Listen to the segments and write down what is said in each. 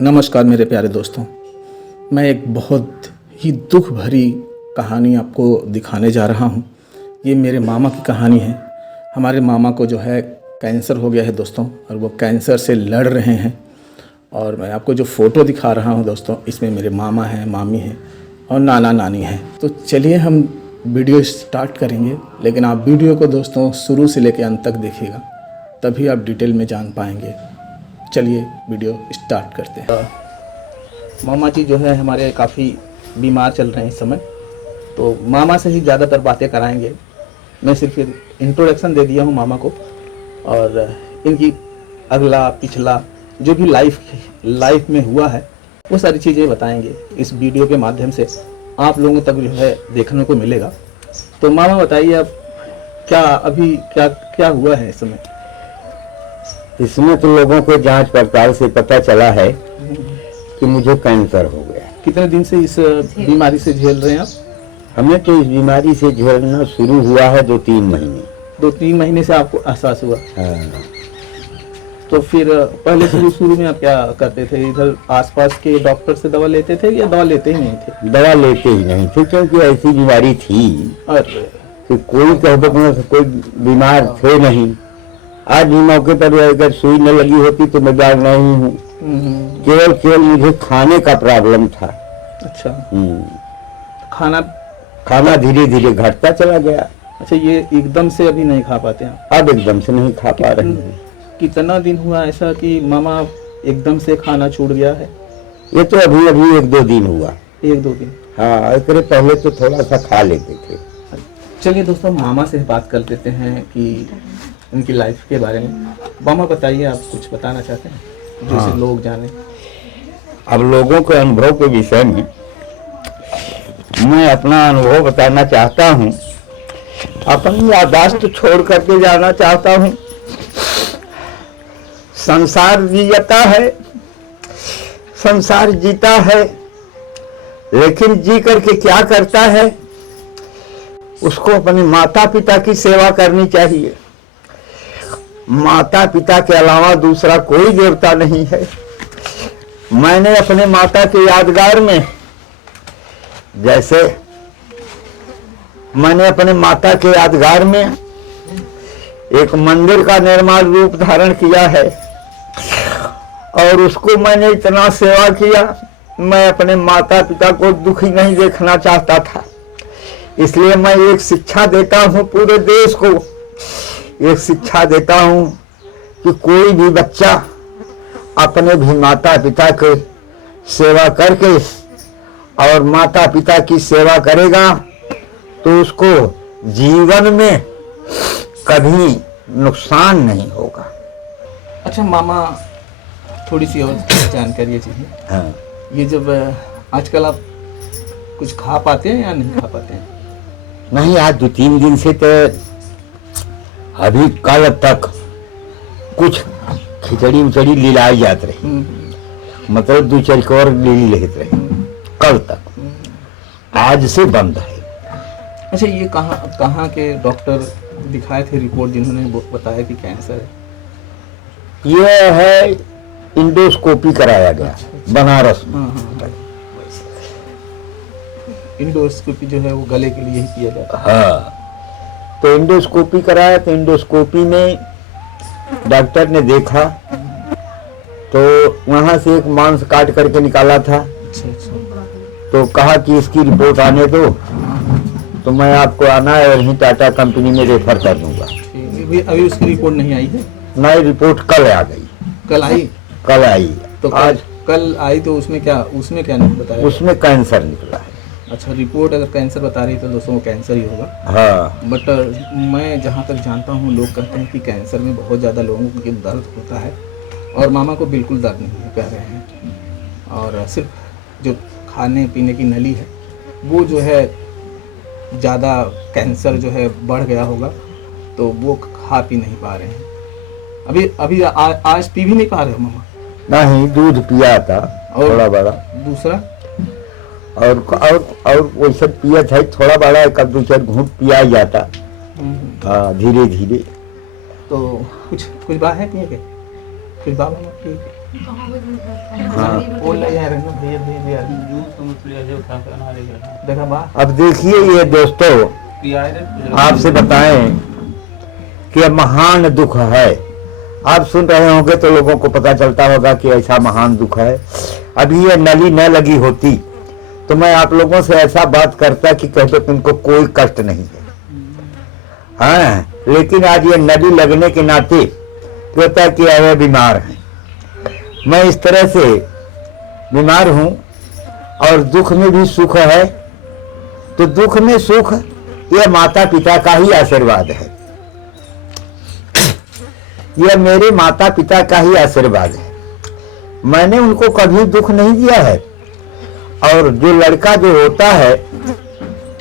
नमस्कार मेरे प्यारे दोस्तों। मैं एक बहुत ही दुख भरी कहानी आपको दिखाने जा रहा हूँ। ये मेरे मामा की कहानी है। हमारे मामा को जो है कैंसर हो गया है दोस्तों, और वो कैंसर से लड़ रहे हैं। और मैं आपको जो फ़ोटो दिखा रहा हूँ दोस्तों, इसमें मेरे मामा हैं, मामी हैं और नाना नानी हैं। तो चलिए हम वीडियो स्टार्ट करेंगे, लेकिन आप वीडियो को दोस्तों शुरू से लेकर अंत तक देखिएगा, तभी आप डिटेल में जान पाएंगे। चलिए वीडियो स्टार्ट करते हैं। मामा जी जो है हमारे काफ़ी बीमार चल रहे हैं इस समय, तो मामा से ही ज़्यादातर बातें कराएंगे। मैं सिर्फ इंट्रोडक्शन दे दिया हूँ मामा को, और इनकी अगला पिछला जो भी लाइफ में हुआ है वो सारी चीज़ें बताएंगे। इस वीडियो के माध्यम से आप लोगों तक जो है देखने को मिलेगा। तो मामा बताइए, अब क्या हुआ है इस समय? इसमें तो लोगों को जांच पड़ताल से पता चला है कि मुझे कैंसर हो गया। कितने दिन से इस बीमारी से झेल रहे हैं आप? हमें तो इस बीमारी से झेलना शुरू हुआ है 2-3 महीने। 2-3 महीने से आपको एहसास हुआ? हाँ। तो फिर पहले शुरू में आप क्या करते थे? इधर आसपास के डॉक्टर से दवा लेते थे या दवा लेते ही नहीं थे? दवा लेते ही नहीं थे, क्योंकि ऐसी बीमारी थी कि कोई कोई बीमार थे नहीं। आज भी मौके पर अगर सुई न लगी होती तो मैं जान नहीं हूँ। केवल मुझे खाने का प्रॉब्लम था। अच्छा। खाना धीरे धीरे घटता चला गया। अच्छा, ये एकदम से अभी नहीं खा पाते हैं? अब एकदम से नहीं खा पा रहे हैं। कितना दिन हुआ ऐसा कि मामा एकदम से खाना छूट गया है? ये तो अभी 1-2 दिन हुआ। 1-2 दिन? हाँ, इसके पहले तो थोड़ा सा खा लेते थे। चलिए दोस्तों, मामा से बात कर लेते हैं कि उनकी लाइफ के बारे में। मामा बताइए, आप कुछ बताना चाहते हैं जिसे हाँ। लोग जाने? अब लोगों के अनुभव के विषय में मैं अपना अनुभव बताना चाहता हूँ। अपनी याददाश्त छोड़ करके जाना चाहता हूँ। संसार जीता है, संसार जीता है, लेकिन जी करके क्या करता है? उसको अपने माता पिता की सेवा करनी चाहिए। माता पिता के अलावा दूसरा कोई देवता नहीं है। मैंने अपने माता के यादगार में, जैसे मैंने अपने माता के यादगार में एक मंदिर का निर्माण रूप धारण किया है, और उसको मैंने इतना सेवा किया। मैं अपने माता पिता को दुखी नहीं देखना चाहता था। इसलिए मैं एक शिक्षा देता हूँ पूरे देश को, एक शिक्षा देता हूँ कि कोई भी बच्चा अपने भी माता पिता के सेवा करके और माता पिता की सेवा करेगा तो उसको जीवन में कभी नुकसान नहीं होगा। अच्छा मामा, थोड़ी सी और जानकारी चाहिए। हाँ। ये जब आजकल आप कुछ खा पाते हैं या नहीं खा पाते हैं? नहीं, आज 2-3 दिन से तो अभी कल तक कुछ खिचड़ी उचड़ी लिलाई जात रही, मतलब 2-4 और ले लेते रहे कल तक। आज से बंद है। अच्छा, ये कहाँ के डॉक्टर दिखाए थे रिपोर्ट जिन्होंने बताया कि कैंसर है? ये है इंडोस्कोपी कराया गया बनारस में। हाँ। इंडोस्कोपी जो है वो गले के लिए ही किया जाता है। हाँ, तो इंडोस्कोपी कराया, तो इंडोस्कोपी में डॉक्टर ने देखा तो वहां से एक मांस काट करके निकाला था। अच्छा। तो कहा कि इसकी रिपोर्ट आने दो, तो मैं आपको आना है और यहीं टाटा कंपनी में रेफर कर दूंगा। अभी उसकी रिपोर्ट नहीं आई है? नई रिपोर्ट कल आ गई। कल आई? कल आई। तो आज कल आई तो उसमें क्या नहीं बताया? उसमें कैंसर निकला है। अच्छा, रिपोर्ट अगर कैंसर बता रही है तो दोस्तों कैंसर ही होगा। हाँ। बट मैं जहाँ तक जानता हूँ, लोग कहते हैं कि कैंसर में बहुत ज़्यादा लोगों को दर्द होता है, और मामा को बिल्कुल दर्द नहीं है, कह रहे हैं। और सिर्फ जो खाने पीने की नली है वो जो है ज़्यादा कैंसर जो है बढ़ गया होगा, तो वो खा पी नहीं पा रहे हैं। अभी आज पी भी नहीं पा रहे हो मामा? नहीं, दूध पिया था थोड़ा बड़ा। दूसरा और वैसे पिया था थोड़ा बड़ा, 1-2 घूंट पिया ही जाता। हाँ, धीरे धीरे। तो कुछ बात है पिए के? कुछ बात देखा बा। अब देखिए ये दोस्तों, आपसे बताएं कि यह महान दुख है। आप सुन रहे होंगे तो लोगों को पता चलता होगा कि ऐसा महान दुख है। अभी ये नली न लगी होती तो मैं आप लोगों से ऐसा बात करता कि कहते तुमको कोई कष्ट नहीं है, हाँ, लेकिन आज ये नली लगने के नाते कहता कि अरे बीमार है। मैं इस तरह से बीमार हूं और दुख में भी सुख है। तो दुख में सुख यह माता पिता का ही आशीर्वाद है, यह मेरे माता पिता का ही आशीर्वाद है। मैंने उनको कभी दुख नहीं दिया है। और जो लड़का जो होता है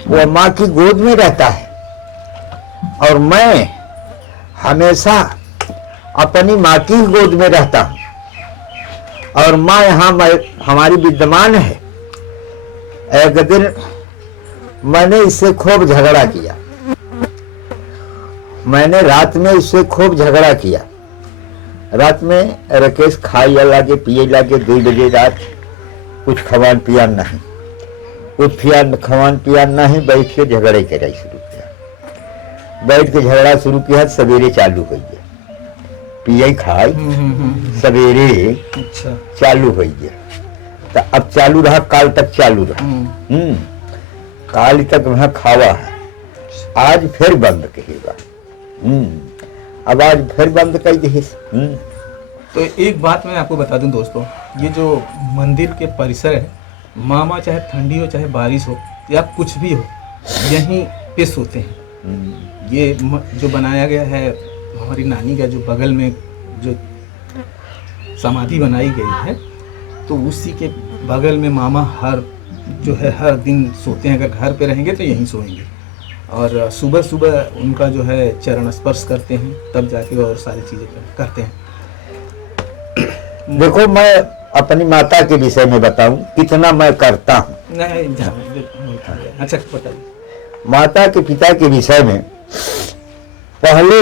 वह माँ की गोद में रहता है, और मैं हमेशा अपनी माँ की गोद में रहता हूं। और माँ यहाँ हमारी विद्यमान है। एक दिन मैंने इससे खूब झगड़ा किया, मैंने रात में इससे खूब झगड़ा किया। रात में राकेश खाइए लागे पिए लागे 2 बजे रात, कुछ खवान पियान नहीं, कुछ खवान पियान नहीं, बैठ के झगड़े करे शुरू किया। बैठ के झगड़ा शुरू किया, सवेरे चालू हो गया, पिए खाई सवेरे चालू हो गया। तो अब चालू रहा, काल तक चालू रहा। काल तक वहां खावा है, आज फिर बंद कहेगा। अब आज फिर बंद कर दे। तो एक बात मैं आपको बता दूं दोस्तों, ये जो मंदिर के परिसर है, मामा चाहे ठंडी हो चाहे बारिश हो या कुछ भी हो, यहीं पे सोते हैं। ये जो बनाया गया है हमारी नानी का, जो बगल में जो समाधि बनाई गई है, तो उसी के बगल में मामा हर दिन सोते हैं। अगर घर पे रहेंगे तो यहीं सोएंगे, और सुबह सुबह उनका जो है चरण स्पर्श करते हैं, तब जाके और सारी चीज़ें करते हैं। देखो, मैं अपनी माता के विषय में बताऊं कितना मैं करता हूं। अच्छा बताइए। माता के पिता के विषय में, पहले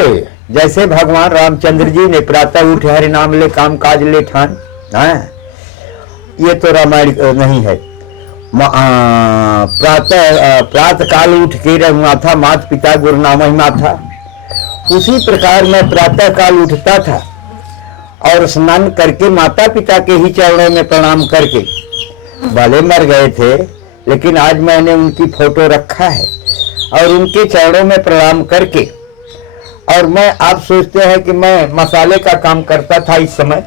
जैसे भगवान रामचंद्र जी ने प्रातः उठ हरि नाम ले काम काज ले ठान, ये तो रामायण नहीं है। प्रातः काल उठ के रहुआ था, माता पिता गुरु नाम ही माथा। उसी प्रकार मैं प्रातः काल उठता था और स्नान करके माता पिता के ही चरणों में प्रणाम करके, भले मर गए थे लेकिन आज मैंने उनकी फोटो रखा है और उनके चरणों में प्रणाम करके, और मैं, आप सोचते हैं कि मैं मसाले का काम करता था। इस समय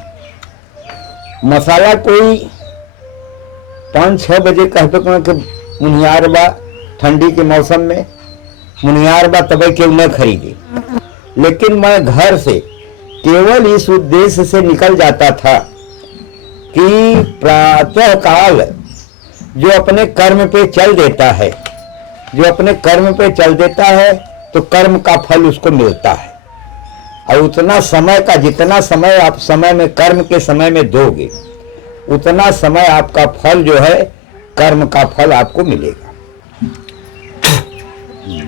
मसाला कोई 5-6 बजे कहते कि मुनियार बा, ठंडी के मौसम में मुनियार बा, तब क्यों न खरीदे। लेकिन मैं घर से केवल इस उद्देश्य से निकल जाता था कि प्रातः काल जो अपने कर्म पे चल देता है, जो अपने कर्म पे चल देता है तो कर्म का फल उसको मिलता है। और उतना समय का, जितना समय आप समय में कर्म के समय में दोगे, उतना समय आपका फल जो है, कर्म का फल आपको मिलेगा।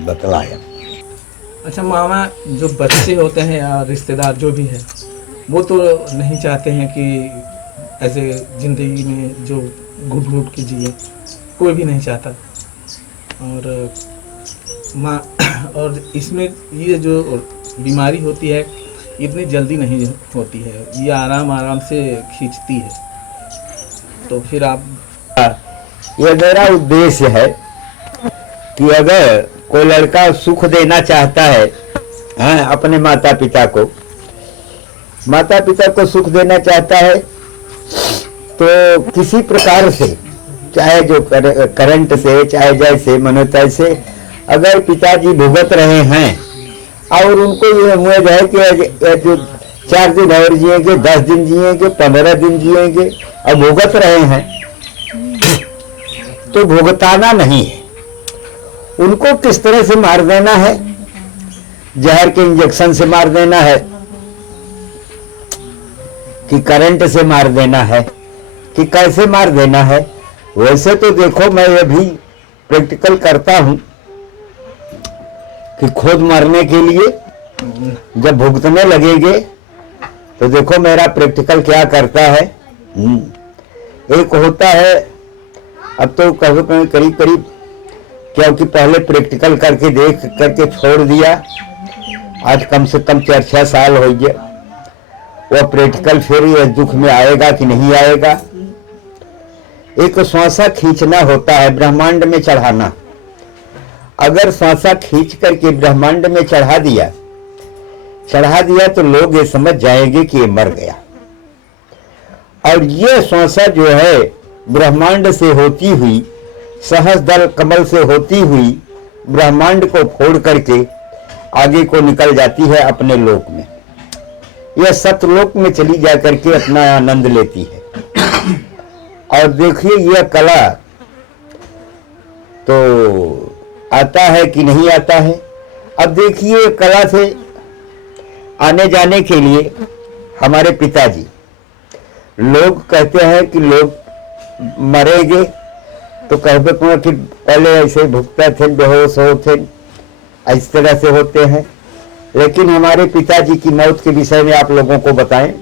बतलाया। अच्छा मामा, जो बच्चे होते हैं या रिश्तेदार जो भी है, वो तो नहीं चाहते हैं कि ऐसे ज़िंदगी में जो घुट घुट के जिए, कोई भी नहीं चाहता। और माँ, और इसमें ये जो बीमारी होती है इतनी जल्दी नहीं होती है, ये आराम आराम से खींचती है। तो फिर आप, ये मेरा उद्देश्य है कि अगर कोई लड़का सुख देना चाहता है, अपने माता पिता को सुख देना चाहता है, तो किसी प्रकार से, चाहे जो करंट से, चाहे जैसे मनो तैसे, अगर पिताजी भुगत रहे हैं और उनको ये उम्मीद है कि जो 4 दिन और जिएंगे, 10 दिन जिएंगे, 15 दिन जिएंगे, और भुगत रहे हैं, तो भुगताना नहीं है। उनको किस तरह से मार देना है, जहर के इंजेक्शन से मार देना है, कि करंट से मार देना है, कि कैसे मार देना है। वैसे तो देखो, मैं ये भी प्रैक्टिकल करता हूं कि खुद मरने के लिए जब भुगतने लगेंगे तो देखो मेरा प्रैक्टिकल क्या करता है। एक होता है, अब तो कहो करीब करीब, क्योंकि पहले प्रैक्टिकल करके देख करके छोड़ दिया, आज कम से कम 4-6 साल हो गए। वह प्रैक्टिकल फिर ये दुख में आएगा कि नहीं आएगा। एक श्वासा खींचना होता है, ब्रह्मांड में चढ़ाना। अगर श्वासा खींच करके ब्रह्मांड में चढ़ा दिया तो लोग ये समझ जाएंगे कि ये मर गया। और ये श्वासा जो है ब्रह्मांड से होती हुई, सहस्त्र कमल से होती हुई ब्रह्मांड को फोड़ करके आगे को निकल जाती है अपने लोक में। यह सतलोक में चली जा करके अपना आनंद लेती है। और देखिए यह कला तो आता है कि नहीं आता है। अब देखिए कला से आने जाने के लिए हमारे पिताजी, लोग कहते हैं कि लोग मरेंगे तो कहते कि पहले ऐसे भुगते थे, बेहोश होते, इस तरह से होते हैं। लेकिन हमारे पिताजी की मौत के विषय में आप लोगों को बताएं।